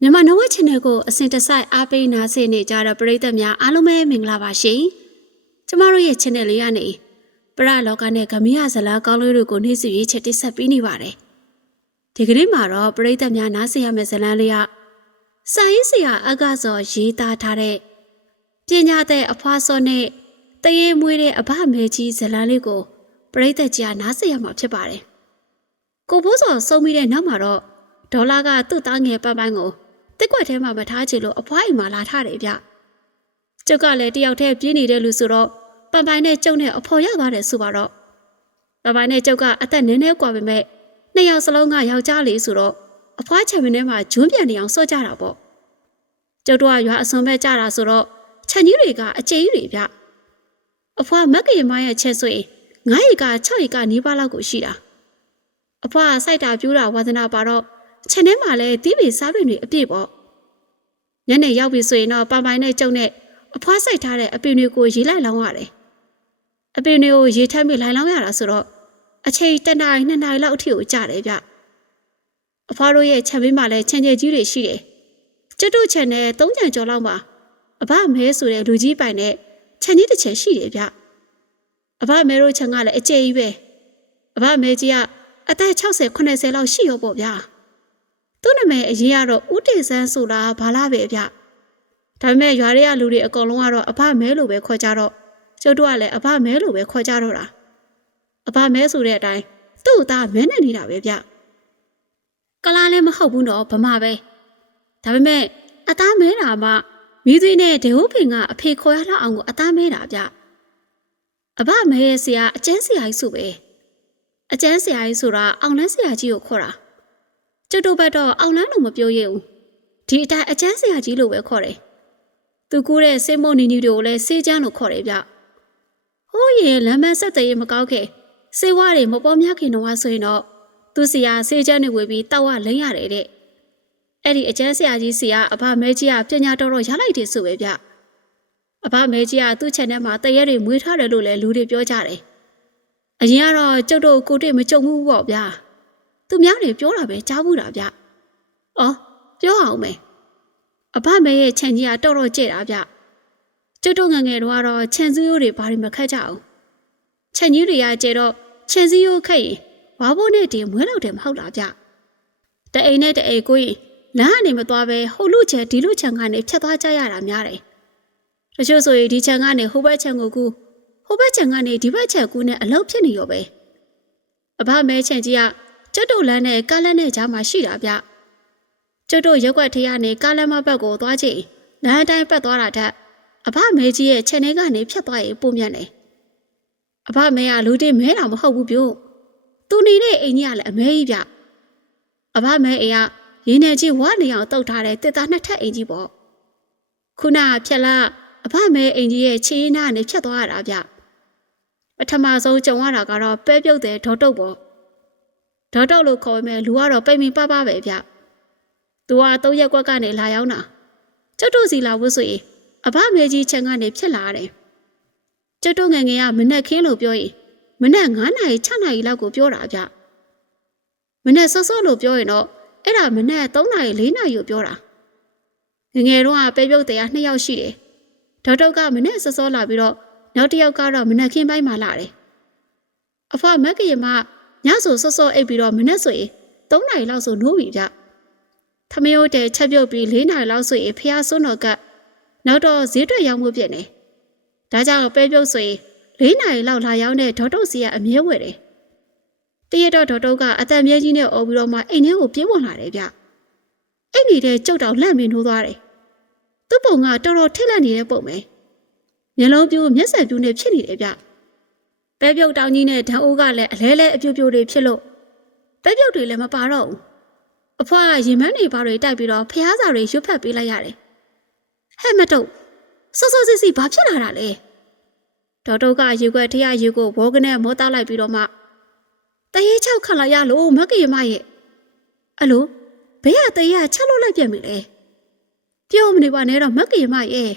မြန်မာနဝက်ချန်နယ်ကိုအစဉ်တစိုက်အားပေးနာဆင်နေကြတဲ့ပရိသတ်များအားလုံးပဲမင်္ဂလာပါရှင်။ကျမတို့ရဲ့ channel လေးကနေပရလောကနဲ့ဂမရဇလာကောင်းလေးတွေကိုနေ့စဉ်ရေးချက်တိဆက်ပေးနေပါတယ်။ဒီကနေ့မှာတော့ပရိသတ်များနားဆင်ရမယ့်ဇာတ်လမ်းလေးကစာရေးဆရာအကစောရေးသားထားတဲ့ပညာတဲ့အဖွားစောနဲ့တရေမွေးတဲ့အဘမဲကြီးဇာတ်လမ်းလေးကိုပရိသတ်ကြီးကနားဆင်ရမှာဖြစ်ပါတယ်။ကိုဘိုးစောဆုံးပြီးတဲ့နောက်မှာတော့ဒေါ်လာကသူ့သားငယ်ပန်းပန်းကို တစ်ကွက်ထဲမှာမထားချင်လို့အဖွားအိမ်မှာလာထားတယ်ဗျ။ကျုပ်ကလည်းတယောက်တည်းပြေးနေတဲ့လူဆိုတော့ပန်ပိုင်နဲ့ကျုပ်နဲ့အဖော်ရသွားတယ်ဆိုပါတော့ပန်ပိုင်နဲ့ကျုပ်ကအသက်နည်းနည်းกว่าပေမဲ့နှစ်ယောက်စလုံးကယောက်ျားလေးဆိုတော့အဖွားချင်မင်းထဲမှာဂျွန်းပြန်နေအောင်စော့ကြတာပေါ့။ကျုပ်တို့ကရွာအစွန်ဘက်ကြတာဆိုတော့ခြံကြီးတွေကအကျကြီးတွေဗျ။အဖွားမက်ကရင်မရဲ့ချက်ဆိုရင်9ရေက6ရေကနီးပါးလောက်ကိုရှိတာ။အဖွားကစိုက်တာပြူးတာဝါသနာပါတော့ခြံထဲမှာလည်းတီးပီစားပင်တွေအပြည့်ပေါ့ ညနေရောက်ပြီဆိုရင်တော့ပန်ပိုင်နဲ့ကျုံနဲ့အဖွားဆိုင်ထားတဲ့အပင်တွေကိုရေးလိုက်လောင်းရတယ်အပင်တွေကိုရေးထမ်းပြီးလိုက်လောင်းရတာဆိုတော့အချိန်တစ်နာရီနှစ်နာရီလောက်အထိကိုကြာတယ်ဗျအဖွားတို့ရဲ့ခြံဘေးမှာလည်းခြံကျဲကြီးတွေရှိတယ်ကျွတ်တို့ခြံနဲ့သုံးခြံကျော်လောက်မှာအဘမဲဆိုတဲ့လူကြီးပိုင်နဲ့ခြံကြီးတစ်ချံရှိတယ်ဗျအဘမဲတို့ခြံကလည်းအကျယ်ကြီးပဲအဘမဲကြီးကအသက်60 80လောက်ရှိရောပေါ့ဗျာ သူ့နာမည်အရင်ကတော့ဦးတေဆန်းဆိုတာဘာလားပဲဗျဒါပေမဲ့ရွာတွေကလူတွေအကုန်လုံးကတော့အဖမဲလို့ပဲခေါ်ကြတော့ကျုပ်တို့ကလည်းအဖမဲလို့ပဲခေါ်ကြတော့တာအဖမဲဆိုတဲ့အတိုင်းသူ့သားမဲနဲ့နေတာပဲဗျကလားလည်းမဟုတ်ဘူးတော့ဗမာပဲဒါပေမဲ့အသားမဲတာမှမိသွေးနဲ့ဒေဟုတ်ဖင်ကအဖေခေါ်ရလောက်အောင်ကိုအသားမဲတာဗျအဖမဲရဲ့ဆရာအကျန်းဆရာကြီးဆိုပဲအကျန်းဆရာကြီးဆိုတာအောင်လန်းဆရာကြီးကိုခေါ်တာ ကျွတ်တို့ဘက်တော့အောင်လန်းလို့မပြောရဘူးဒီအတိုင်းအချမ်းဆရာကြီးလို့ပဲခေါ်တယ်သူကူးတဲ့စေးမုံနီနီတွေကိုလည်းစေးချမ်းလို့ခေါ်တယ်ဗျဟိုးရင်လမ်းမဆက်တရေမကောက်ခဲ့စေဝါတွေမပေါ်များခင်တော့ဆိုရင်တော့သူစီယာစေးချမ်းတွေဝေပြီးတောက်ဝလိမ့်ရတယ်တဲ့အဲ့ဒီအချမ်းဆရာကြီးစီကအဘမဲကြီးကပညာတော်တော်ရလိုက်တယ်ဆိုပဲဗျအဘမဲကြီးကသူ့ခြံထဲမှာတရဲတွေမွေးထားတယ်လို့လည်းလူတွေပြောကြတယ်အရင်ကတော့ကျုပ်တို့ကိုတိတ်မကြုံဘူးပေါ့ဗျာ သူများတွေပြောတာပဲကြားဘူးတာဗျ။အော်ပြောအောင်မယ်။အဘမဲရဲ့ခြံကြီးကတော်တော်ကြဲ့တာဗျ။ကျွတ်တို့ငယ်ငယ်တော့ကတော့ခြံစည်းရိုးတွေဘာတွေမခတ်ကြအောင်။ခြံကြီးတွေကကျဲတော့ခြံစည်းရိုးခတ်ရင်ဝါဘိုးနဲ့တင်မွဲလောက်တယ်မဟုတ်လားဗျ။တအိမ်နဲ့တအိမ်ကိုရင်လမ်းကနေမသွားပဲဟိုလူချံဒီလူချံကနေဖြတ်သွားကြရတာများတယ်။တချို့ဆိုရင်ဒီခြံကနေဟိုဘက်ခြံကိုကူဟိုဘက်ခြံကနေဒီဘက်ခြံကူနဲ့အလုံးဖြစ်နေရောပဲ။အဘမဲခြံကြီးက ကျွတ်တို့လမ်းနဲ့ကားလမ်းနဲ့ကြားမှာရှိတာဗျကျွတ်တို့ရုပ်ွက်ထရကနေကားလမ်းမဘက်ကိုသွားကြည့်လမ်းအတိုင်းပတ်သွားတာထက်အဘမဲကြီးရဲ့ခြေနေကနေဖြတ်သွားရင်ပုံမြန်တယ်အဘမဲကလူတင်မဲတာမဟုတ်ဘူးပြို့သူနေတဲ့အိမ်ကြီးကလည်းအမဲကြီးဗျအဘမဲအိမ်ကရင်းနေကြီးဝါနေအောင်တုတ်ထားတဲ့တစ်သားနှစ်ထပ်အိမ်ကြီးပေါ့ခုနကဖြက်လာအဘမဲအိမ်ကြီးရဲ့ခြေရင်းနာကနေဖြတ်သွားရတာဗျပထမဆုံးကြုံရတာကတော့ပဲပြုတ်တဲ့ဒေါ်တုတ်ပေါ့ ဒေါက်တာလို့ခေါ်ပေမဲ့လူကတော့ပိတ်မိပပပဲဗျ။သူကသုံးရက်ကွက်ကနေလာရောက်တာ။ကျွတ်တို့စီလာဖို့ဆိုရင်အဘမေကြီးချန်ကနေဖြစ်လာတယ်။ကျွတ်တို့ငယ်ငယ်ကမနဲ့ခင်းလို့ပြောရင်မနဲ့9နာရီ6နာရီလောက်ကိုပြောတာဗျ။မနဲ့စောစောလို့ပြောရင်တော့အဲ့ဒါမနဲ့3နာရီ4နာရီကိုပြောတာ။ငယ်ငယ်တော့ပဲပြုတ်တရား2ယောက်ရှိတယ်။ဒေါက်တာကမနဲ့စောစောလာပြီးတော့နောက်တစ်ယောက်ကတော့မနဲ့ခင်းပိုင်းမှာလာတယ်။အဖွားမက်ကရင်မ ညဆိုစောစောအိပ်ပြီးတော့မနေ့ဆိုရင်3နာရီလောက်ဆိုနိုးပြီဗျ။ထမင်းအိုးတဲချက်ပြုတ်ပြီး4နာရီလောက်ဆိုရင်ဖះစွန်းတော်ကနောက်တော့ဈေးထွက်ရောက်မှုဖြစ်နေ။ဒါကြောင့်ပဲပြုတ်ဆိုရင်4နာရီလောက်လာရောက်တဲ့ဒေါ်တုတ်စီကအမြဲဝယ်တယ်။တရတော့ဒေါ်တုတ်ကအသက်မြဲကြီးနဲ့អော်ပြီးတော့မှအိမ်ထဲကိုပြေးဝင်လာတယ်ဗျ။အိမ်နေတဲ့ကြုတ်တောင်လှန့်မင်းထိုးသွားတယ်။သူ့ပုံကတော်တော်ထိတ်လန့်နေတဲ့ပုံပဲ။မျက်လုံးပြိုးမျက်စက်ပြိုးနဲ့ဖြစ်နေတယ်ဗျ။ ပဲပြုတ်တောင်ကြီးနဲ့ဓာတ်အိုးကလည်းအလဲလဲအပြိုပြိုတွေဖြစ်လို့ပဲပြုတ်တွေလည်းမပါတော့ဘူးအဖွားကရင်မန်းတွေဘာတွေတိုက်ပြီးတော့ဖျားစာတွေရွတ်ဖက်ပေးလိုက်ရတယ်ဟဲ့မတုတ်စောစောစစ်စစ်ဘာဖြစ်လာတာလဲဒေါ်တုတ်ကရေခွက်ထရရေကိုဘောကနေမောတောက်လိုက်ပြီးတော့မှတရေချောက်ခလာရလို့မကရမရဲ့အလိုဘေးကတရေကချက်လို့လိုက်ပြန်ပြီလေပြောမနေပါနဲ့တော့မကရမရဲ့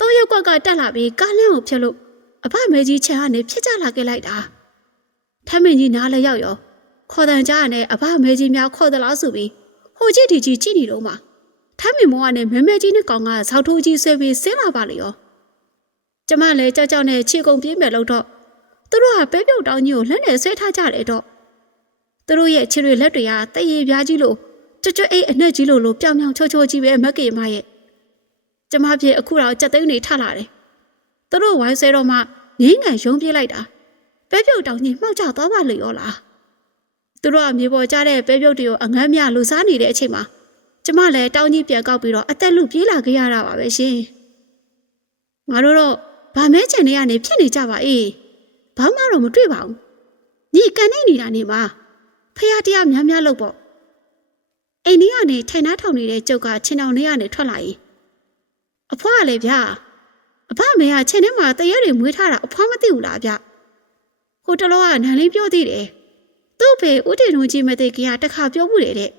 တော့ရုပ်ကွက်ကတက်လာပြီးကားလန်းကိုဖြတ်လို့ အဖမေကြီးချန်ကနေဖြစ်ကြလာခဲ့လိုက်တာထမင်းကြီးနားလဲရောက်ရောခေါ်တန်ကြားနဲ့အဖမေကြီးများခေါ်သလားဆိုပြီးဟိုကြည့်ဒီကြည့်ကြည့်နေတော့မှမ်းမင်မောကနဲ့မဲမဲကြီးနဲ့ကောင်ကဇောက်ထိုးကြီးဆွဲပြီးဆင်းလာပါလေရောကျမလည်းကြောက်ကြောက်နဲ့ခြေကုန်ပြေးမယ်လို့တော့သူတို့ကပဲပြုတ်တောင်းကြီးကိုလက်နဲ့ဆွဲထားကြတယ်တော့သူတို့ရဲ့ခြေတွေလက်တွေကတရေပြားကြီးလို့ကြွကြွအိတ်အနှက်ကြီးလို့လို့ပြောင်ပြောင်ချိုးချိုးကြီးပဲမက်ကေမရဲ့ကျမပြေအခုတော့ကြက်သိန်းနေထလာတယ် သူတို့ဝိုင်းဆဲတော့မှငင်းငံရုံးပြေးလိုက်တာပဲပြုတ်တောင်းကြီးမှောက်ကျသွားပါလေရောလားသူတို့ကမြေပေါ်ကျတဲ့ပဲပြုတ်တွေကိုအငမ်းမြလူစားနေတဲ့အချိန်မှာကျမလည်းတောင်းကြီးပြန်ကောက်ပြီးတော့အသက်လူပြေးလာခဲ့ရတာပါပဲရှင်ငါတို့တော့ဗာမဲချန်တွေကနေဖြစ်နေကြပါအေးဘာမှတော့မတွေ့ပါဘူးညီကန်နေနေတာနေမှာဖះတရားများများလို့ပေါ့အိမ်ကြီးကနေထိုင်နှားထောင်နေတဲ့ကျုပ်ကချင်းအောင်လေးကနေထွက်လာရင်အဖွားကလည်းဗျာ အဖမေကချင်းထဲမှာတရက်တွေမွေးထားတာအဖွားမသိဘူးလားဗျဟိုတလောကနန်လေးပြောသေးတယ်သူ့ဖေဦးတင်တို့ကြီးမသိခင်ကတခါပြောမှုတယ်တဲ့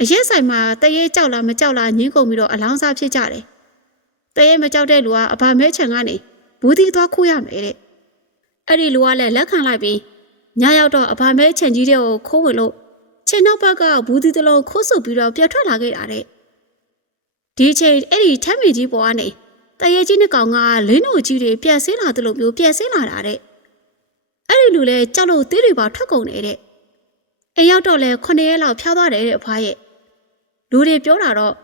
အရက်ဆိုင်မှာတရေကြောက်လားမကြောက်လားညင်းကုန်ပြီးတော့အလောင်းစားဖြစ်ကြတယ်။တရေမကြောက်တဲ့လူကအဘာမဲချံကနေဘူးတီသွားခိုးရမယ်တဲ့။အဲ့ဒီလူကလည်းလက်ခံလိုက်ပြီးညရောက်တော့အဘာမဲချံကြီးတဲ့ကိုခိုးဝင်လို့ခြေနောက်ဘက်ကဘူးတီတစ်လုံးခိုးဆုပ်ပြီးတော့ပြတ်ထွက်လာခဲ့တာတဲ့။ဒီချိန်အဲ့ဒီထမ်းမီကြီးပေါ်ကနေ တရေကြီးနှစ်ကောင်ကလင်းတို့ကြီးတွေပြက်ဆင်းလာသလိုမျိုးပြက်ဆင်းလာတာတဲ့။အဲ့ဒီလူလည်းကြောက်လို့သေးတွေပါထွက်ကုန်နေတဲ့။အိမ်ရောက်တော့လဲ9ရက်လောက်ဖျားသွားတယ်တဲ့အဖွားရဲ့လူတွေပြောတာတော့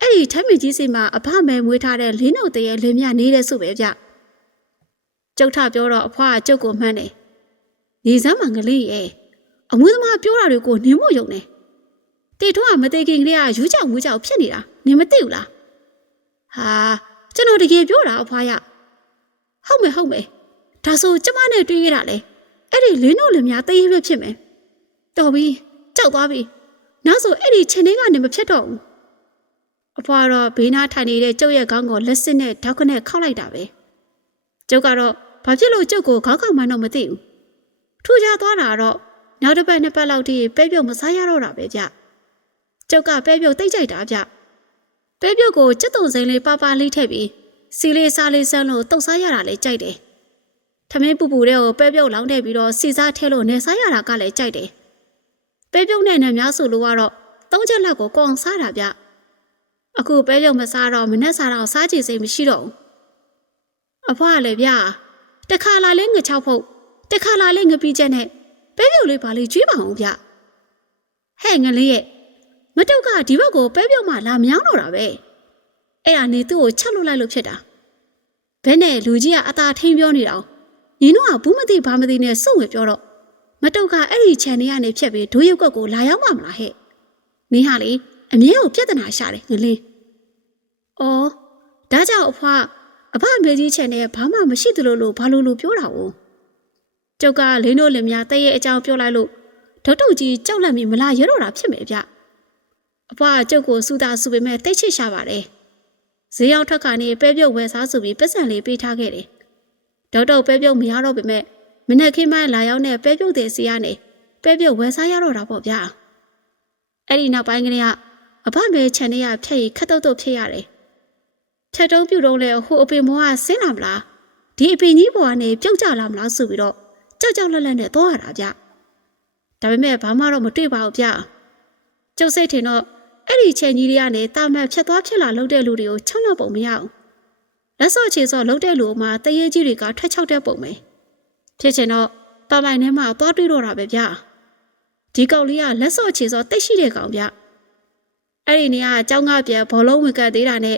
အဲ့ဒီထမ်းမီကြီးစီမှာအဖမဲမွေးထားတဲ့လင်းနှုတ်တရေလင်းမြနေတဲ့စုပဲဗျကျုပ်ထပြောတော့အဖွားကကျုပ်ကိုမှန်းတယ်နေစမ်းမငလေးရဲ့အမွေးသမားပြောတာတွေကိုနင်းမို့ယုံတယ်တေထွန်းကမသေးခင်ကလေးကယူကြောင်မူးကြောင်ဖြစ်နေတာနင်မသိဘူးလားဟာ ကျွန်တော်တကယ်ပြောတာအဖွားရဟုတ်မယ်ဟုတ်မယ်ဒါဆိုကျမနဲ့တွေ့ခဲ့တာလေအဲ့ဒီလင်းနှုတ်လင်းမြတရေပဲဖြစ်မယ်တော်ပြီကြောက်သွားပြီနောက်ဆိုအဲ့ဒီခြေနှင်းကနေမဖြစ်တော့ဘူးအဖွာတော့ဘေးနားထိုင်နေတဲ့ကျုပ်ရဲ့ခေါင်းကိုလက်စစ်နဲ့ဓာတ်ခနဲ့ခောက်လိုက်တာပဲကျုပ်ကတော့ဘာဖြစ်လို့ကျုပ်ကိုခေါင်းခေါက်မှန်းတော့မသိဘူးထူကြသွားတာတော့နောက်တစ်ပတ်နှစ်ပတ်လောက်ထိပဲပြုတ်မစားရတော့တာပဲဗျကျုပ်ကပဲပြုတ်တိတ်ကြိုက်တာဗျ ပဲပြုတ်ကိုစက်တုံစိမ်းလေးပါပါလေးထည့်ပြီးစီလေးစားလေးဆန်းလို့တုတ်စားရတာလည်းကြိုက်တယ်ထမင်းပူပူတဲ့ကိုပဲပြုတ်လောင်းထည့်ပြီးတော့စီစားထဲလို့နေစားရတာကလည်းကြိုက်တယ်ပဲပြုတ်နဲ့နဲ့များဆိုလို့ကတော့သုံးချက်လောက်ကိုကောင်းစားတာဗျအခုပဲပြုတ်မစားတော့မနဲ့စားတော့စားကြည့်စိတ်မရှိတော့ဘူးအဖွားကလည်းဗျတခါလာလဲငချောက်ဖုတ်တခါလာလဲငပီးချက်နဲ့ပဲပြုတ်လေးပါလေးကျွေးပါအောင်ဗျဟဲ့ငလေးရဲ့ မတုတ်ကဒီဘက်ကိုပဲပြုတ်မှလာမြောင်းတော့တာပဲအဲ့ဒါနေသူ့ကိုချက်လို့လိုက်လို့ဖြစ်တာဘဲနဲ့လူကြီးကအသာထိန်ပြောနေတော့ညီတို့ကဘူးမသိဘာမသိနဲ့စုံဝေပြောတော့မတုတ်ကအဲ့ဒီခြံထဲကနေဖြတ်ပြီးဒိုးရုပ်ကွက်ကိုလာရောက်မှမလားဟဲ့မင်းဟာလေအမြဲကိုပြဿနာရှာတယ်ငလင်းဩဒါကြောင့်အဖွားအဖအမေကြီးခြံထဲဘာမှမရှိသလိုလိုဘာလို့လို့ပြောတာ哦ကျုပ်ကလင်းတို့လည်းများတည့်ရဲ့အကြောင်းပြောလိုက်လို့ဒေါက်တုတ်ကြီးကြောက်လန့်ပြီးမလာရတော့တာဖြစ်မယ်ဗျ အဖွားကကျုပ်ကိုစူတာစူပေမဲ့တိတ်ချစ်ရှာပါတယ်ဈေးရောက်ထွက်ခါနေပဲပြုတ်ဝယ်စားဆိုပြီးပတ်စံလေးပေးထားခဲ့တယ်ဒေါက်တုတ်ပဲပြုတ်မရတော့ပေမဲ့မနေ့ခင်းပိုင်းလာရောက်တဲ့ပဲပြုတ်တဲ့စီကနေပဲပြုတ်ဝယ်စားရတော့တာပေါ့ဗျာအဲ့ဒီနောက်ပိုင်းကလေးကအဖမေခြံထဲကဖြက်ရီခတ်တုတ်တုတ်ဖြစ်ရတယ်ထက်တုံးပြုတ်တော့လေဟိုအပင်မောကဆင်းလာမလားဒီအပင်ကြီးပေါ်ကနေပြုတ်ကျလာမလားဆိုပြီးတော့ကြောက်ကြောက်လန့်လန့်နဲ့သွားရတာဗျဒါပေမဲ့ဘာမှတော့မတွေ့ပါဘူးဗျကျုပ်စိတ်ထင်တော့ အဲ့ဒီခြံကြီးတွေကနေတာမန်ဖြတ်သွားဖြစ်လာလှုပ်တဲ့လူတွေကိုချုံတော့ပုံမရအောင်လက်စော့ချေစော့လှုပ်တဲ့လူမှတရေကြီးတွေကထွက်ချောက်တဲ့ပုံပဲ ဖြစ်ချင်တော့ပပိုင်ထဲမှာသွားတွေးတော့တာပဲဗျာဒီကောင်လေးကလက်စော့ချေစောတိတ်ရှိတဲ့ကောင်ဗျအဲ့ဒီနေရာအเจ้าငါပြန်ဘောလုံးဝင်ကတ်သေးတာနဲ့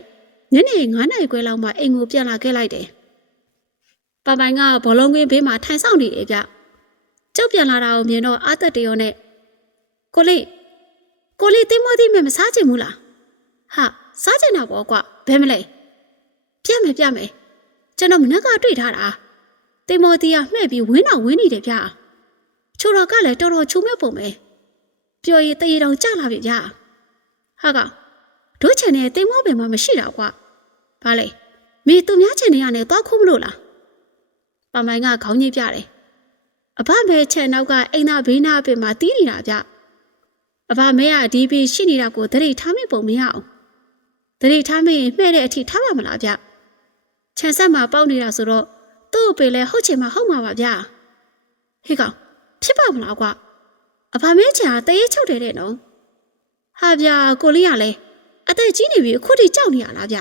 ညနေ9နာရီခွဲလောက်မှအိမ်ကိုပြန်လာခဲ့လိုက်တယ်ပပိုင်ကဘောလုံးကွင်းဘေးမှာထိုင်ဆောင်နေတယ်ဗျကျုပ်ပြန်လာတာကိုမြင်တော့အာသက်တရောနဲ့ကိုလေး ကိုလေးတင်းမသီးမဲ့မစားချင်ဘူးလားဟာစားချင်တာပေါ့ကွဘယ်မလဲပြတ်မယ်ပြတ်မယ်ကျွန်တော်မနက်ကတွေ့ထားတာတင်မော်တီကမှဲ့ပြီးဝင်းတော်ဝင်းနေတယ်ဗျာချိုတော်ကလည်းတော်တော်ချုံမြတ်ပုံပဲပျော်ရည်တရေတောင်ကြလာပြီဗျာဟာကောင်တို့ချန်နဲ့တင်မော်ပင်မှမရှိတာကွာဘာလဲမေသူများချန်နေရနဲ့တော့ခုမလို့လားပမိုင်ကခေါင်းကြီးပြတယ်အဘမဲချန်နောက်ကအိမ်သားဘေးနာပင်မှာတီးနေတာဗျ အဘမဲကဒီပြီးရှိနေတာကိုတရိပ်ထားမိပုံမရအောင်တရိပ်ထားမိရင်မှဲ့တဲ့အထိထားပါမလားဗျခြံဆက်မှာပေါက်နေတာဆိုတော့သူ့အပေလဲဟုတ်ချင်မှဟုတ်မှာပါဗျာဟေးကောင်ဖြစ်ပါမလားကွာအဖမဲချာတရေချုပ်တယ်တဲ့နော်ဟာဗျာကိုလေးကလည်းအသက်ကြီးနေပြီအခုထိကြောက်နေရလားဗျ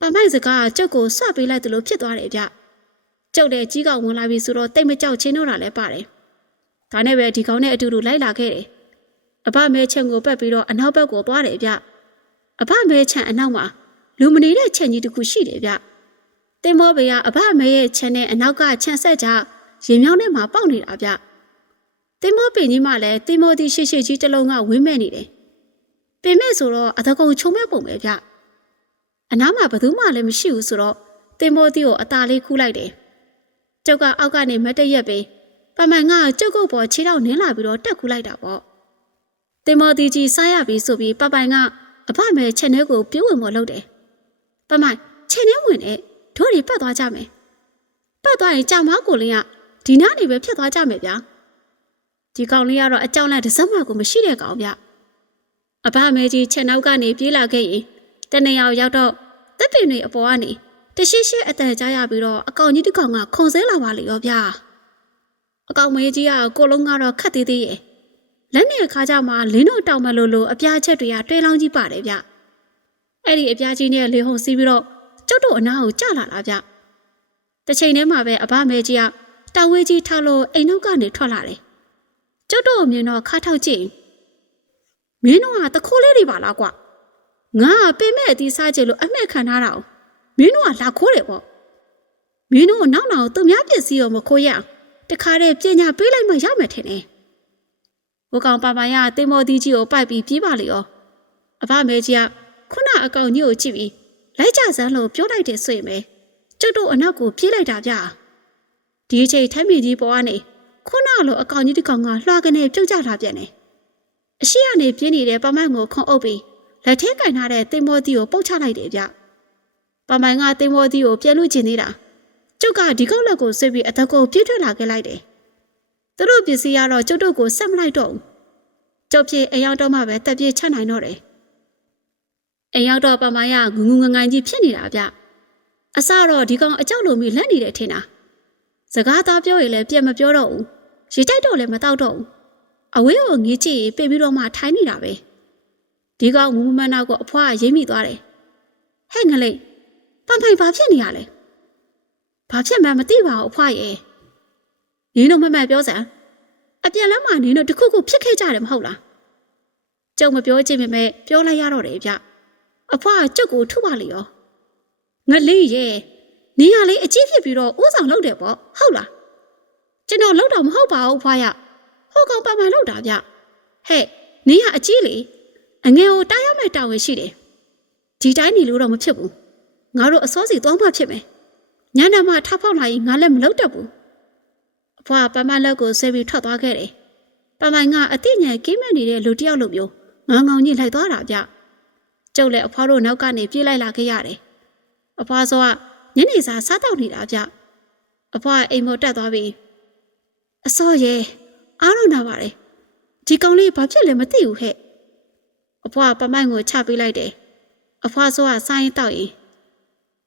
ပမိုက်စကားကျုပ်ကိုဆွပေးလိုက်သလိုဖြစ်သွားတယ်ဗျကျုပ်တဲ့ကြီးကောင်ဝင်လာပြီဆိုတော့တိတ်မကြောက်ချင်းတော့တာလည်းပါတယ်ဒါနဲ့ပဲဒီကောင်နဲ့အတူတူလိုက်လာခဲ့တယ် အဘမဲချန်ကိုပတ်ပြီးတော့အနောက်ဘက်ကိုသွားတယ်ဗျအဘမဲချန်အနောက်မှာလူမနေတဲ့ခြံကြီးတစ်ခုရှိတယ်ဗျတင်မောဘေကအဘမဲရဲ့ခြံနဲ့အနောက်ကခြံဆက်ကြရင်မြောင်းထဲမှာပေါက်နေတာဗျတင်မောပေကြီးမှလည်းတင်မောဒီရှိရှိကြီးတစ်လုံးကဝင်းမဲ့နေတယ်ပင်မဲ့ဆိုတော့အတကုံချုံမဲ့ပုံပဲဗျအနားမှာဘယ်သူမှလည်းမရှိဘူးဆိုတော့တင်မောဒီကိုအသာလေးခူးလိုက်တယ်ကျုပ်ကအောက်ကနေမတ်တရက်ပေးပမိုင်ကကျုပ်ကုတ်ပေါ်ခြေထောက်နင်းလာပြီးတော့တက်ခူးလိုက်တာပေါ့ တင်မောဒီကြီးစားရပြီဆိုပြီးပပိုင်ကအဖမဲချက်ထဲကိုပြေးဝင်မလုပ်တယ်ပမိုင်ချက်ထဲဝင်နဲ့တို့တွေပတ်သွားကြမယ်ပတ်သွားရင်ကြောင်မောက်ကိုလေးကဒီနားနေပဲဖြစ်သွားကြမယ်ဗျာဒီကောင်လေးကတော့အကြောင်းနဲ့တစ်စက်မှကိုမရှိတဲ့ကောင်ဗျအဖမဲကြီးချက်နောက်ကနေပြေးလာခဲ့ရင်တနေရာရောက်တော့တက်ပင်တွေအပေါ်ကနေတရှိရှိအတန်ကြားရပြီးတော့အကောင်ကြီးတစ်ကောင်ကခုံဆဲလာပါလေရောဗျာအကောင်မေကြီးကကိုလုံးကတော့ခတ်သေးသေးရဲ့ လက်နဲ့ခါကြမှာလင်းတို့တောင်မလို့လို့အပြားချက်တွေကတွဲလောင်းကြီးပါတယ်ဗျအဲ့ဒီအပြားကြီးနဲ့လေဟုန်စီးပြီးတော့ကျုပ်တို့အနားကိုကျလာတာဗျတစ်ချိန်တည်းမှာပဲအဘမဲကြီးကတောင်ဝေးကြီးထောက်လို့အိမ်နောက်ကနေထွက်လာတယ်ကျုပ်တို့အမြင်တော့ခါထောက်ကြည့်မင်းတို့ကတခိုးလေးတွေပါလားကွာငါကပင်မဲ့အတီးစားကြလို့အမှက်ခံထားတာ哦မင်းတို့ကလာခိုးတယ်ပေါ့မင်းတို့နောက်နောက်သူများပစ္စည်းရောမခိုးရအောင်တခါတည်းပညာပေးလိုက်မှရမယ်ထင်တယ် ဘိုးကောင်ပါပါရတင်မော်ဒီကြီးကိုပိုက်ပြီးပြေးပါလေရောအဖမဲကြီးကခုနအကောင်ကြီးကိုကြည့်ပြီးလိုက်ကြစမ်းလို့ပြောလိုက်တယ်ဆိုရင်ပဲကျုပ်တို့အနောက်ကိုပြေးလိုက်တာဗျာဒီအချိန်ထမ်းမြေကြီးပေါ်ကနေခုနလိုအကောင်ကြီးတစ်ကောင်ကလွှာကနေပြုတ်ကျလာပြန်တယ်အရှိကနေပြင်းနေတဲ့ပမိုင်ကိုခုံအုပ်ပြီးလက်ထဲကင်ထားတဲ့တင်မော်ဒီကိုပုတ်ချလိုက်တယ်ဗျပမိုင်ကတင်မော်ဒီကိုပြန်လို့ကျင်နေတာကျုပ်ကဒီကောက်လက်ကိုဆွေးပြီးအသက်ကိုပြည့်ထွက်လာခဲ့လိုက်တယ် သူတို့ပစ္စည်းရတော့ကျုပ်တို့ကိုဆက်မလိုက်တော့ဘူးကျုပ်ပြေအယောက်တော့မှပဲတက်ပြေချနိုင်တော့တယ်အယောက်တော့ပမိုင်ကငူငူငငိုင်ကြီးဖြစ်နေတာဗျအစတော့ဒီကောင်အကြောက်လိုမိလက်နေတယ်ထင်တာစကားသားပြောရင်လည်းပြက်မပြောတော့ဘူးရေတိုက်တော့လည်းမတောက်တော့ဘူးအဝေးကိုငေးကြည့်ပြေးပြီးတော့မှထိုင်းနေတာပဲဒီကောင်မူမမနာကိုအဖွားရိမ့်မိသွားတယ်ဟဲ့ငလေးပန်ပိုင်ဘာဖြစ်နေရလဲဘာဖြစ်မှန်းမသိပါဘူးအဖွားရဲ့ နင်းတို့မမတ်ပြောစမ်းအပြန်လမ်းမှာနင်းတို့တခုခုဖြစ်ခဲ့ကြတယ်မဟုတ်လားကျုံမပြောချင်ပေမဲ့ပြောလိုက်ရတော့တယ်ဗျအဖွားကျုပ်ကိုထုပါလေရောငလေးရဲ့နင်းကလေအကြီးဖြစ်ပြီးတော့ဥဆောင်လုပ်တယ်ပေါ့ဟုတ်လားကျွန်တော်လုပ်တော့မဟုတ်ပါဘူးအဖွားရဟိုကောင်ပန်ပန်လုပ်တာဗျဟဲ့နင်းကအကြီးလေအငယ်ကိုတားရမယ့်တာဝန်ရှိတယ်ဒီတိုင်းနေလို့တော့မဖြစ်ဘူးငါတို့အစောစီသွားမှဖြစ်မယ်ညနေမှထဖောက်လာရင်ငါလည်းမလုပ်တတ်ဘူးအ ဖွားပမလက်ကိုဆွဲပြီးထွက်သွားခဲ့တယ်ပမိုင်ကအတိညာကင်းမဲ့နေတဲ့လူတစ်ယောက်လိုမျိုးငေါငေါညစ်လိုက်သွားတာဗျကျုပ်လည်းအဖွားတို့နောက်ကနေပြေးလိုက်လာခဲ့ရတယ်အဖွားစောကညနေစာစားတော့နေတာဗျအဖွားအိမ်မောတက်သွားပြီအစောရဲ့အားလုံးနာပါတယ်ဒီကောင်လေးဘာဖြစ်လဲမသိဘူးဟဲ့အဖွားပမိုင်ကိုချပေးလိုက်တယ်အဖွားစောကစိုင်းတောက်ရင်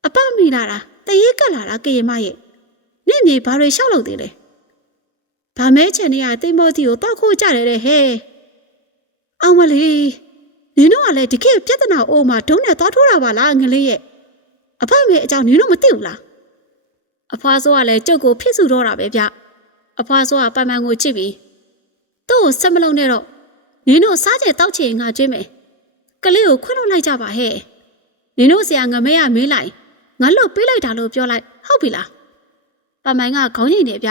အပမိလာတာတရေကက်လာတာကရင်မရဲ့နင့်မြေဘာတွေရှောက်လို့သေးလဲ ဘာမဲချင်နေရတိမောတီကိုတောက်ခိုးကြတယ်တဲ့ဟဲ့အောင်မလေးနင်တို့ကလည်းဒီခေတ်ပြဿနာအိုးမှာဒုံးနဲ့သွားထိုးတာပါလားငလေးရဲ့အဖမေအကြောင်းနင်တို့မသိဘူးလားအဖွားစောကလည်းကြုတ်ကိုဖြစ်စုတော့တာပဲဗျအဖွားစောကပန်ပန်ကိုကြည့်ပြီးသူ့ကိုဆက်မလုံးနဲ့တော့နင်တို့စားကြတောက်ချင်ငါကျွေးမယ်ကလေးကိုခွင့်လို့လိုက်ကြပါဟဲ့နင်တို့ဆရာငမဲရမေးလိုက်ငါလွတ်ပေးလိုက်တာလို့ပြောလိုက်ဟုတ်ပြီလားပမိုင်ကခေါင်းငိမ့်နေဗျ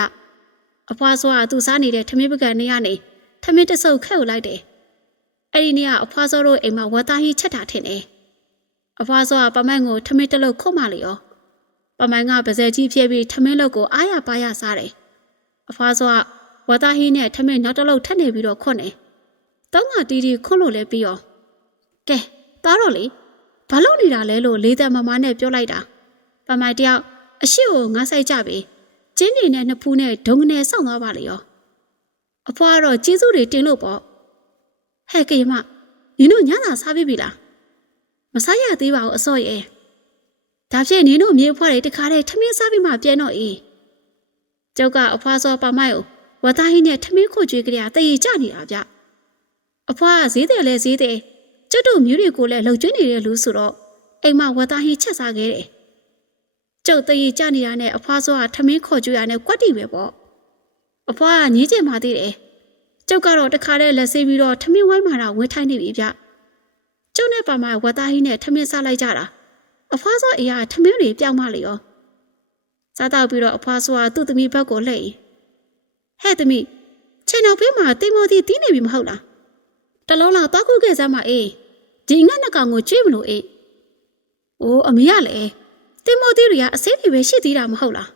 အဖွားစောကသူ့စားနေတဲ့ထမင်းပကံနေရနေထမင်းတဆုပ်ခက်ကိုလိုက်တယ်အဲ့ဒီနေ့ကအဖွားစောတို့အိမ်မှာဝတ်သားကြီးချက်တာထင်တယ်အဖွားစောကပမိုင်ကိုထမင်းတလုံးခုတ်မှလေရောပမိုင်ကပါဇက်ကြီးဖြဲပြီးထမင်းလုတ်ကိုအားရပါရစားတယ်အဖွားစောကဝတ်သားဟင်းနဲ့ထမင်းနောက်တစ်လုံးထပ်နေပြီးတော့ခွတ်နေတောင်းကတီးတီးခွတ်လို့လဲပြီးရောကဲသားတော့လေဘာလို့နေတာလဲလို့လေးသက်မမနဲ့ပြောလိုက်တာပမိုင်တယောက်အရှိကိုငါဆိုင်ကြပြီ ကျင်းနေနဲ့နှစ်ဖူးနဲ့ဒုံငယ်ဆောင်းသွားပါလေရောအဖွားတော့ကျေးဇူးတွေတင်လို့ပေါ့ဟဲ့ကေမနင်တို့ညသာစားပြီလားမစားရသေးပါဘူးအစော့ရဲ့ဒါဖြင့်နင်တို့မြေဖွားတွေတခါတည်းထမင်းစားပြီးမှပြန်တော့အေးကျုပ်ကအဖွားစောပါမိုက်ကိုဝတ်သားဟင်းနဲ့ထမင်းခုတ်ကြွေးကြရတည်ကြနေတာဗျအဖွားကဈေးတယ်လဲဈေးတယ်ကျွတ်တို့မျိုးတွေကိုလည်းလှုပ်ကျွေးနေတဲ့လူဆိုတော့အိမ်မှာဝတ်သားဟင်းချက်စားခဲ့တယ် ကျုပ်တရေကြနေတာနဲ့အဖွားစောကထမင်းခေါ်ကြွရနဲ့ကွက်တီပဲပေါ့အဖွားကညည်းကျင်မှသေးတယ်ကျုပ်ကတော့တခါတည်းလက်ဆေးပြီးတော့ထမင်းဝိုင်းမှာတော့ဝင်ထိုင်နေပြီဗျကျုပ်နဲ့ပါမဝတ်သားဟင်းနဲ့ထမင်းစားလိုက်ကြတာအဖွားစောအရာထမင်းတွေပြောင်းမလေရောစားတော့ပြီးတော့အဖွားစောကသူ့သမီးဘက်ကိုလှည့်ဟဲ့သမီးခြေနောက်ဘေးမှာတိမ်မော်တီတီးနေပြီမဟုတ်လားတလုံးလောက်တောက်ခုခဲ့စမ်းပါအေးဒီငှက်နှကောင်ကိုကြွေးမလို့အေးအိုးအမေကလည်း တိမ်မော်တီတွေကအစိမ့်တွေပဲရှိသေးတာမဟုတ်လား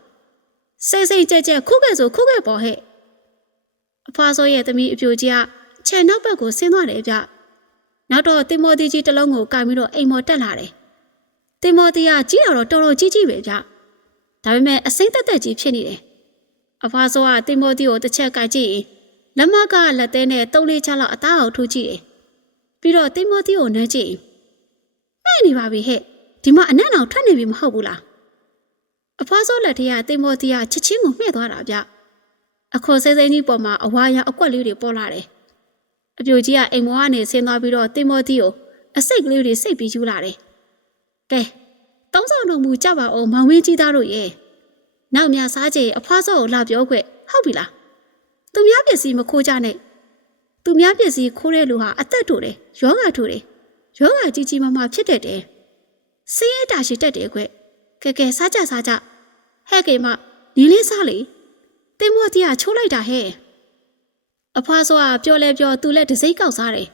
စိတ်စိတ်ကြက်ကြက်ခုခဲ့ဆိုခုခဲ့ပေါ်ဟဲ့အဖွားစောရဲ့သမီးအပြိုကြီးကခြေနောက်ဘက်ကိုဆင်းသွားတယ်ဗျနောက်တော့တိမ်မော်တီကြီးတစ်လုံးကိုကင်ပြီးတော့အိမ်မော်တက်လာတယ်တိမ်မော်တီကကြီးတာတော့တော်တော်ကြီးကြီးပဲဗျဒါပေမဲ့အစိမ့်တက်တက်ကြီးဖြစ်နေတယ်အဖွားစောကတိမ်မော်တီကိုတစ်ချက်ကကြည့်ရင်လက်မကလက်သေးနဲ့တုံးလေးချလောက်အသားအောင်ထိုးကြည့်တယ်ပြီးတော့တိမ်မော်တီကိုနှမ်းကြည့်ရင်မှဲ့နေပါပြီဟဲ့ ဒီမှာအနက်အောင်ထွက်နေပြီမဟုတ်ဘူးလားအဖွားစောလက်ထက်ကတိမ်မော်တီကချစ်ချင်းကိုမှဲ့သွားတာဗျအခေါ်စဲစဲကြီးပေါ်မှာအဝါရအကွက်လေးတွေပေါ်လာတယ်အပြိုကြီးကအိမ်မောကနေဆင်းသွားပြီးတော့တိမ်မော်တီကိုအစိတ်ကလေးတွေစိတ်ပြီးယူလာတယ်ကဲတုံးဆောင်တော်မူကြပါအောင်မောင်ဝင်းကြီးသားတို့ရဲ့နောက်မြစားချေအဖွားစောကိုလာပြောခွဲ့ဟုတ်ပြီလားသူများပစ္စည်းမခိုးကြနဲ့သူများပစ္စည်းခိုးတဲ့လူဟာအသက်တို့တယ်ယောဂတို့တယ်ယောဂကြီးကြီးမားမားဖြစ်တတ်တယ် စင်းရဲတာရှိတတ်တယ်ကွကဲကဲစားကြစားကြဟဲ့ကေမနင်းလေးစားလေတင်မောတီကချိုးလိုက်တာဟဲ့အဖွားစောကပြောလဲပြောသူလည်းတစိမ့်ကောက်စားတယ်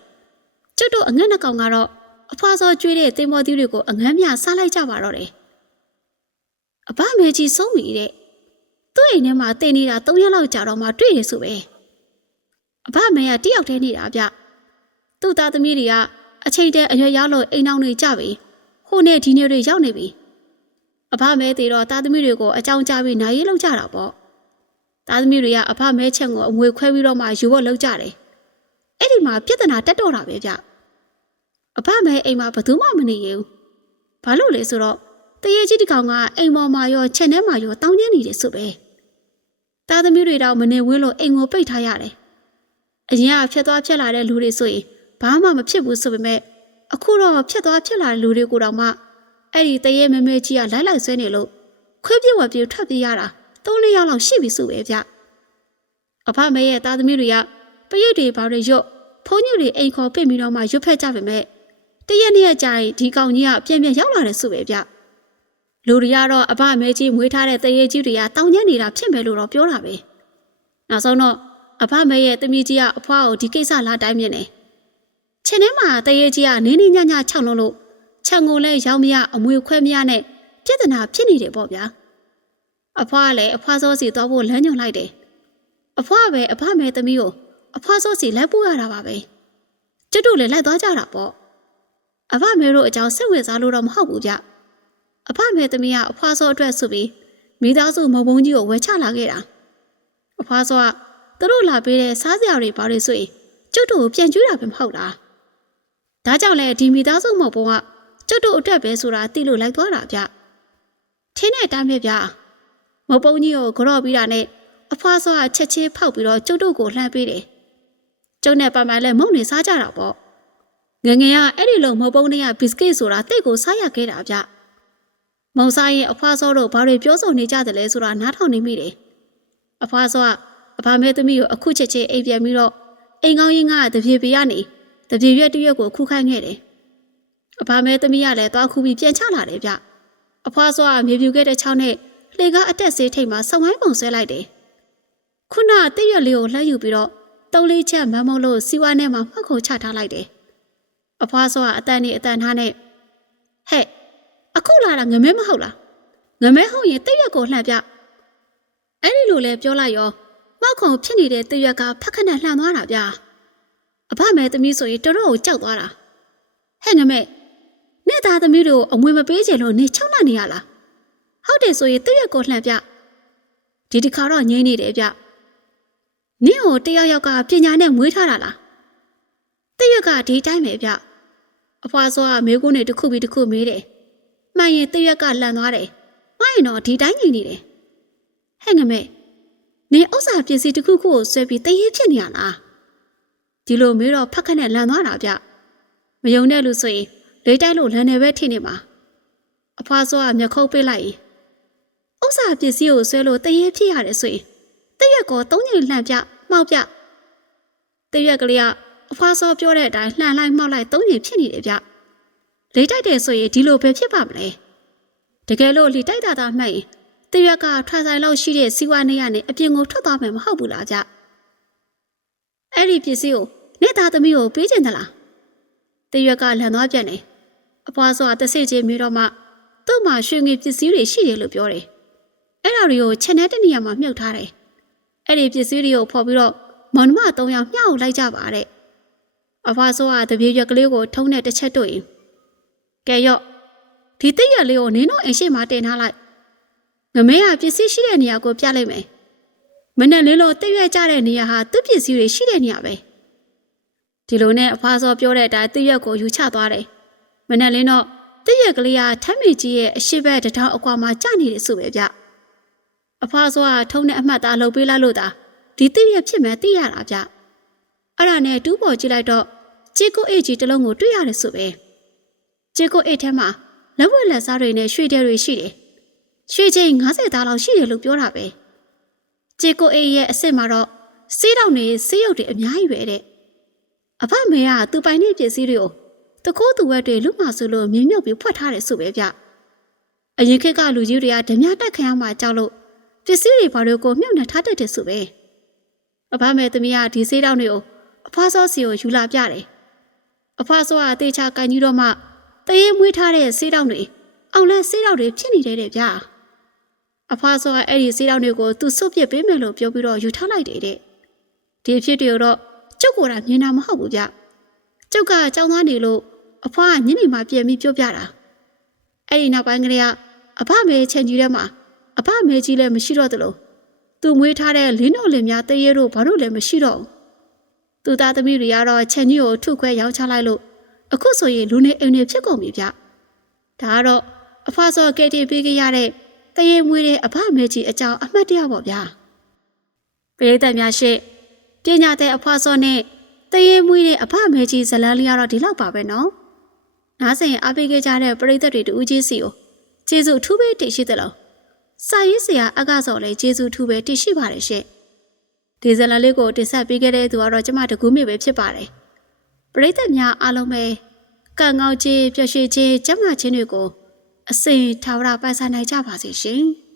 ကျွတ်တို့အငတ်နှကောင်ကတော့အဖွားစောကျွေးတဲ့တင်မောတီတွေကိုအငန်းမြစားလိုက်ကြပါတော့တယ်အဘမေကြီးဆုံးပြီတဲ့သူ့အိမ်ထဲမှာတင်နေတာ၃ရက်လောက်ကြာတော့မှတွေ့ရဆိုပဲအဘမေကတယောက်တည်းနေတာဗျသူ့သားသမီးတွေကအချိန်တည်းအရွယ်ရောက်လို့အိမ်အောင်တွေကြပြီ ဟိုနဲ့ဒီနေ့တွေရောက်နေပြီအဘမဲသေးတော့သားသမီးတွေကိုအကြောင်းကြားပြီးနိုင်ရေးလောက်ကြတာပေါ့သားသမီးတွေကအဘမဲချက်ကိုအငွေခွဲပြီးတော့မှယူဖို့လောက်ကြတယ်အဲ့ဒီမှာပြဿနာတက်တော့တာပဲဗျအဘမဲအိမ်မှာဘယ်သူမှမနေရဘူးဘာလို့လဲဆိုတော့တရေကြီးတကောင်ကအိမ်ပေါ်မှာရောချက်ထဲမှာရောတောင်းကျင်းနေတယ်ဆိုပဲသားသမီးတွေတော့မနေဝင်းလို့အိမ်ကိုပိတ်ထားရတယ်အရင်ကဖြတ်သွားဖြတ်လာတဲ့လူတွေဆိုရင်ဘာမှမဖြစ်ဘူးဆိုပေမဲ့ အခုတော့ဖြတ်သွားဖြတ်လာတဲ့လူတွေကိုတော့မှအဲ့ဒီတရေမမဲကြီးကလိုက်လိုက်ဆွဲနေလို့ခွေးပြစ်ဝပြေထွက်ပြေးရတာသုံးလေးယောက်လောက်ရှိပြီဆိုပဲဗျအဖမဲရဲ့သားသမီးတွေကပရိတ်တွေဘာတွေရွတ်ဖုန်းကြီးတွေအိမ်ခေါ်ပင့်ပြီးတော့မှရွတ်ဖက်ကြပေမဲ့တရက်နေ့ကြာရင်ဒီကောင်ကြီးကပြန်ပြန်ရောက်လာတယ်ဆိုပဲဗျလူတွေကတော့အဖမဲကြီးမွေးထားတဲ့တရေကြီးတွေကတောင်းကျမ်းနေတာဖြစ်မယ်လို့တော့ပြောတာပဲနောက်ဆုံးတော့အဖမဲရဲ့တမီးကြီးကအဖွားကိုဒီကိစ္စလာတိုင်းမြင်တယ်။ ချင်းထဲမှာတရေကြီးကနင်းနေညညခြောက်လုံးလို့ခြံကိုလည်းရောက်မရအမွေခွဲမရနဲ့ပြဿနာဖြစ်နေတယ်ပေါ့ဗျာ။အဖွားကလည်းအဖွားစောစီသွားဖို့လမ်းညွှန်လိုက်တယ်။အဖွားပဲအဖမဲသမီးကိုအဖွားစောစီလိုက်ပို့ရတာပါပဲ။ကျွတ်တို့လည်းလိုက်သွားကြတာပေါ့။အဖမဲတို့အကြောင်းစိတ်ဝင်စားလို့တော့မဟုတ်ဘူးဗျ။အဖမဲသမီးကအဖွားစောအတွက်ဆိုပြီးမိသားစုမုံဘုံကြီးကိုဝယ်ချလာခဲ့တာ။အဖွားစောကသူတို့လာပေးတဲ့စားစရာတွေဘာတွေဆိုရင်ကျုပ်တို့ကိုပြန်ကျွေးတာပဲမဟုတ်လား ဒါကြောင့်လဲဒီမိသားစုမဟုတ်ဘုံကကျုပ်တို့အတွက်ပဲဆိုတာသိလို့လိုက်သွားတာဗျထင်းတဲ့အတိုင်းပဲဗျမုတ်ပုံကြီးကိုကြော့ပြီးတာနဲ့အဖွားစောကချက်ချင်းဖောက်ပြီးတော့ကျုပ်တို့ကိုလှမ်းပေးတယ်ကျုပ်နဲ့ပါမလဲမုံနေစားကြတာပေါ့ငငယ်ကအဲ့ဒီလိုမုတ်ပုံတွေကဘစ်ကစ်ဆိုတာတိတ်ကိုစားရခဲ့တာဗျမုံစားရင်အဖွားစောတို့ဘာတွေပြောဆိုနေကြတယ်လဲဆိုတာနားထောင်နေမိတယ်အဖွားစောကအဖမဲသမီးကိုအခုချက်ချင်းအိမ်ပြန်ပြီးတော့အိမ်ကောင်းရင်းကတပြေပြေရနေ တပြေရွက်တရွက်ကိုခုခိုင်းခဲ့တယ်အဖမဲသမီးကလည်းသွားခုပြီးပြန်ချလာတယ်ဗျအဖွားစောကမြေပြူခဲ့တဲ့ချောင်းနဲ့လှေကားအတက်ဆေးထိတ်မှာစုံဝိုင်းပုံဆွဲလိုက်တယ်ခုနတည့်ရွက်လေးကိုလှမ်းယူပြီးတော့တုံးလေးချက်မန်းမုံလို့စီဝါနဲ့မှမှတ်ခုံချထားလိုက်တယ်အဖွားစောကအတန်နဲ့အတန်ထားနဲ့ဟဲ့အခုလာတာငမဲမဟုတ်လားငမဲဟုတ်ရင်တည့်ရွက်ကိုလှမ်းပြအဲ့ဒီလိုလဲပြောလိုက်ရောမောက်ခုံဖြစ်နေတဲ့တရွက်ကဖက်ခနဲ့လှန်သွားတာဗျာ အဖမဲသမီးဆိုရင်တော်တော်ကိုကြောက်သွားတာဟဲ့ငမဲနေသားသမီးတို့အမွေမပေးချင်လို့နေချုံလာနေရလားဟုတ်တယ်ဆိုရင်တရွက်ကိုလှန်ပြဒီတစ်ခါတော့ငိမ့်နေတယ်ဗျနင့်ကိုတယောက်ယောက်ကပညာနဲ့မွေးထားတာလားတရွက်ကဒီတိုင်းပဲဗျအဖွားစောကမေးခွန်းတွေတစ်ခုပြီးတစ်ခုမေးတယ်မှန်ရင်တရွက်ကလှန်သွားတယ်မှားရင်တော့ဒီတိုင်းငိမ့်နေတယ်ဟဲ့ငမဲနင်ဥစ္စာပစ္စည်းတစ်ခုခုကိုဆွဲပြီးတရေဖြစ်နေရလား ဒီလိုမေးတော့ဖက်ခက်နဲ့လန်သွားတာဗျမယုံတဲ့လူဆိုရင်လေးတိုက်လို့လမ်းနေပဲထိနေမှာအဖွားစောကမျက်ခုံးပေးလိုက်ရင်ဥစ္စာပစ္စည်းကိုဆွဲလို့တရေဖြစ်ရတယ်ဆိုရင်တရက်ကောသုံးချိန်လှန်ပြမှောက်ပြတရက်ကလေးကအဖွားစောပြောတဲ့အတိုင်းလှန်လိုက်မှောက်လိုက်သုံးချိန်ဖြစ်နေတယ်ဗျလေးတိုက်တယ်ဆိုရင်ဒီလိုပဲဖြစ်ပါမလဲတကယ်လို့လီတိုက်တာတာမှတ်ရင်တရက်ကထွာဆိုင်လောက်ရှိတဲ့စီဝါနေရနဲ့အပြင်ကိုထွက်သွားမယ်မဟုတ်ဘူးလားဗျအဲ့ဒီပစ္စည်းကို နေသားသမီးကိုပေးချင်သလားတရွက်ကလန်သွားပြန်တယ်။အဖွားစောကတဆိတ်ချင်းမိတော့မှသူ့မှာရွှေငွေပစ္စည်းတွေရှိတယ်လို့ပြောတယ်။အဲ့ဒါတွေကိုချက်နဲ့တနေရာမှာမြုပ်ထားတယ်။အဲ့ဒီပစ္စည်းတွေကိုဖော်ပြီးတော့မောင်နှမ၃ယောက်မျှောက်လိုက်ကြပါတဲ့အဖွားစောကတပြေရွက်ကလေးကိုထုံးတဲ့တစ်ချက်တွေ့ရင်ကဲရော့ဒီတိရက်လေးကိုနင်းတို့အိမ်ရှိမှာတင်ထားလိုက်။ငမဲကပစ္စည်းရှိတဲ့နေရာကိုပြလိုက်မယ်။မနဲ့လင်းလို့တိရက်ကြတဲ့နေရာဟာသူ့ပစ္စည်းတွေရှိတဲ့နေရာပဲ။ ဒီလိုနဲ့အဖွားစောပြောတဲ့အတိုင်းတည့်ရက်ကိုယူချသွားတယ်။မနဲ့လင်းတော့တည့်ရက်ကလေးကထမ်းမီကြီးရဲ့အရှိဘက်တစ်ထောင်အကွာမှာကြာနေတယ်ဆိုပဲဗျ။အဖွားစောကထုံးတဲ့အမှတ်သားလှုပ်ပေးလိုက်လို့သာဒီတည့်ရက်ဖြစ်မယ်သိရတာဗျ။အဲ့ဒါနဲ့တူးပေါ်ကြည့်လိုက်တော့ချီကိုအေးကြီးတစ်လုံးကိုတွေ့ရတယ်ဆိုပဲ။ချီကိုအေးထဲမှာလက်ဝက်လက်စားတွေနဲ့ရွှေတဲတွေရှိတယ်။ရွှေချင်း90သားလောက်ရှိတယ်လို့ပြောတာပဲ။ချီကိုအေးရဲ့အစ်စ်မှာတော့စေးတော့နေစေးရုပ်တွေအများကြီးပဲတဲ့။ အဖမေကသူပိုင်တဲ့ပစ္စည်းတွေကိုတကိုးသူဝက်တွေလူမှဆိုလို့မြင်းမြုပ်ပြီးဖွက်ထားတယ်ဆိုပဲဗျအရင်ခေတ်ကလူကြီးတွေကဓမြတက်ခံရမှကြောက်လို့ပစ္စည်းတွေဘာတွေကိုမြုပ်နှံထားတတ်တယ်ဆိုပဲအဖမေသမီးကဒီစေးတောင်းတွေကိုအဖွားစောစီကိုယူလာပြတယ်အဖွားစောကတေချာကန်ကြီးတော့မှတရေမွေးထားတဲ့စေးတောင်းတွေအောင်လဲစေးတောင်းတွေဖြစ်နေတယ်တဲ့ဗျအဖွားစောကအဲ့ဒီစေးတောင်းတွေကိုသူစွတ်ပစ်ပေးမယ်လို့ပြောပြီးတော့ယူထားလိုက်တယ်တဲ့ဒီအဖြစ်တွေကိုတော့ ကျုပ်ကတာမြင်တာမဟုတ်ဘူးဗျကျုပ်ကကြောင်းသားနေလို့အဖွားကညနေမှပြန်ပြီးပြောပြတာအဲ့ဒီနောက်ပိုင်းကလေးကအဖမေချင်ကြီးထဲမှာအဖမေကြီးလည်းမရှိတော့သလိုသူမွေးထားတဲ့လင်းတော်လင်များတရေတို့ဘာလို့လည်းမရှိတော့ဘူးသူသားသမီးတွေကတော့ချင်ကြီးကိုထုခွဲရောင်းချလိုက်လို့အခုဆိုရင်လူနေအိမ်နေဖြစ်ကုန်ပြီဗျဒါကတော့အဖွားစောကဲတင်ပေးခဲ့ရတဲ့တရေမွေးတဲ့အဖမေကြီးအကြောင်းအမှတ်တရပေါ့ဗျာပရိသတ်များရှေ့ ပညာတဲ့အဖွားစောနဲ့တရေမွေးတဲ့အဖမဲကြီးဇလန်းလေးကတော့ဒီလောက်ပါပဲနော်။နားဆင်အားပေးခဲ့ကြတဲ့ပရိသတ်တွေတူဦးကြီးစီကိုကျေးဇူးအထူးပဲတင်ရှိသလိုစာရေးဆရာအကစော်လည်းကျေးဇူးအထူးပဲတင်ရှိပါတယ်ရှင့်။ဒီဇလန်းလေးကိုတင်ဆက်ပေးခဲ့တဲ့သူကတော့ကျမတကူးမိပဲဖြစ်ပါတယ်။ပရိသတ်များအားလုံးပဲကံကောင်းခြင်းပျော်ရွှင်ခြင်းကျမ်းမာခြင်းတွေကိုအစဉ်ထာဝရပိုင်ဆိုင်နိုင်ကြပါစေရှင်။